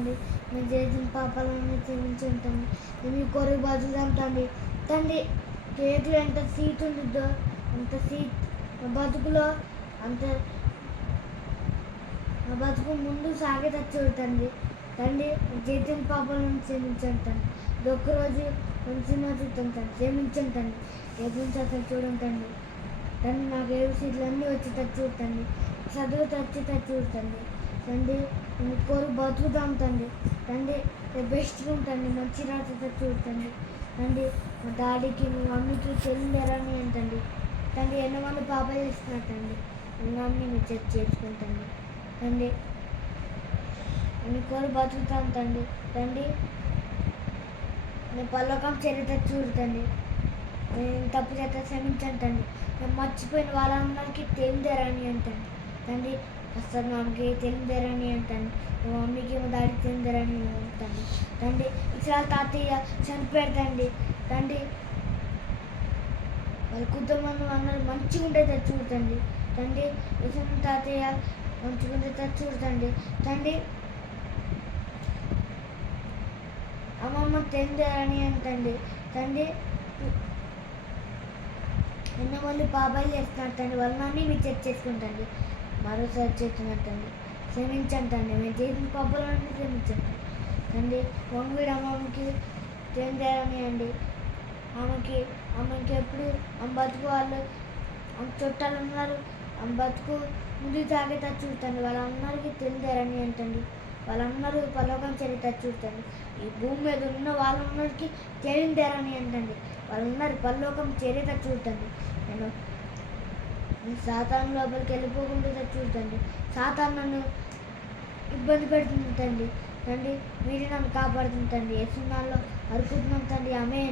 తండ్రి. మేము చేసిన పాపాలను క్షమించండి తండ్రి. మేము మీ కొరకు బతుకుతాం తండ్రి. తండ్రి చేతిలో ఎంత సీట్ ఉంటుందో అంత సీట్ మా బతుకులో అంత మా బతుకు ముందు సాగేటట్టు చూడండి తండ్రి. చేసిన పాపాలను క్షమించండి తండ్రి. ఒక్కరోజు సినిమా చూద్దాం తండ్రి. క్షమించండి తండ్రి. ఎప్పుడు అసలు చూడండి తండ్రి. తండ్రి నాకు ఏ సీట్లు అన్నీ వచ్చేటట్టు చూడండి. చదువు వచ్చేటట్టు చూడండి తండ్రి. మీ కోరి బతుకుతాం తండ్రి. తండ్రి బెస్ట్గా ఉంటుంది. మంచి రాసేటట్టు చూడండి తండ్రి. మా డాడీకి మా మమ్మీకి తెలియలేరని ఏంటండి తండ్రి. ఎంతమంది పాపాలు చేస్తున్నారు తండ్రి. అన్నీ మీరు చేసుకుంటండి తండ్రి. మీ కోరి బతుకుతాం తండ్రి. తండ్రి నేను పల్లకం చరిత్ర చూడండి. నేను తప్పు చేత క్షమించండి తండ్రి. నేను మర్చిపోయిన వాళ్ళందరికీ తెలియదేరని అంటండి తండ్రి. అసలు మనకి తెలియదేరని అంటండి. మా మమ్మీకి మా డాడీకి తెలియదేరని అంటండి తండ్రి. ఇట్లా తాతయ్య చనిపోయాడు తండ్రి. వాళ్ళ కుటుంబం అందరూ మంచిగా ఉండేటట్టు చూడండి తండ్రి. ఇతను తాతయ్య మంచిగా ఉండేటట్టు చూడండి తండ్రి. అమ్మమ్మ తెలియదేరని అంటండి తండ్రి. ఎంతమంది పాపాలు చేస్తున్నారు తండ్రి. వాళ్ళని మీరు చెక్ చేసుకుంటండి. మరోసారి చేస్తున్నట్టండి. క్షమించండి తండ్రి. మేము చేసిన పాపాలన్నీ క్షమించండి తండ్రి. వంగుడు అమ్మమ్మకి తెలియదేరని అండి. ఆమెకి ఎప్పుడు ఆమె బతుకు వాళ్ళు ఆమె చుట్టాలు ఉన్నారు. ఆమె బతుకు ముందు తాగేటట్టు చూడండి. వాళ్ళందరికీ తెలియదేరని అంటండి. వాళ్ళందరూ పరలోకం చేరేటట్టు చూడండి. ఈ భూమి మీద ఉన్న వాళ్ళందరికీ తెలియదేరని అంటండి. వాళ్ళందరూ పరలోకం చేరేటట్టు చూడండి. నేను సాతాను లోపలికి వెళ్ళిపోకుండా చూడండి. సాతాను నన్ను ఇబ్బంది పెడుతుంది తండ్రి. మీరే నన్ను కాపాడుతుంది తండ్రి. యేసు నామములో అడుగుతున్నాం తండ్రి. ఆమేన్.